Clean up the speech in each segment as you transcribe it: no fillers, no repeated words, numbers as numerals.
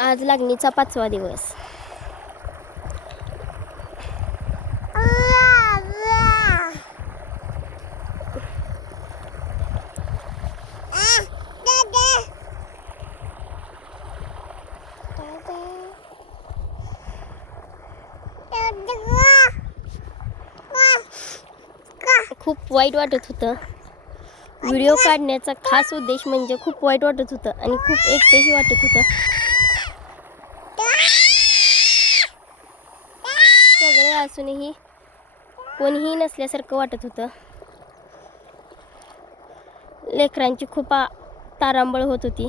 आज लागणीचा 5वा दिवस. खूप वाईट वाटत होतं. व्हिडिओ काढण्याचा खास उद्देश म्हणजे खूप वाईट वाटत होतं आणि खूप एकटेही वाटत होतं. सगळे असूनही कोणीही नसल्यासारखं वाटत होतं. लेकरांची खूप तारांबळ होत होती.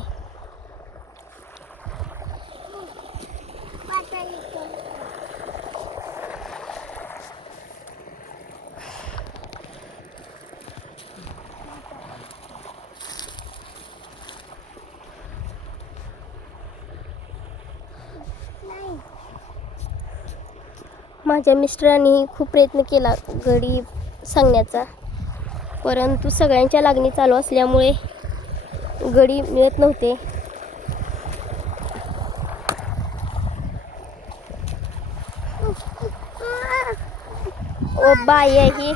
माझ्या मिस्टरांनी खूप प्रयत्न केला गडी सांगण्याचा, परंतु सगळ्यांच्या लागणी चालू असल्यामुळे गडी मिळत नव्हते. व बायाही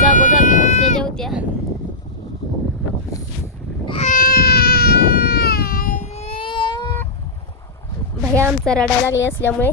जागोजागी बसलेल्या होत्या. भैया आमचा रडायला लागले असल्यामुळे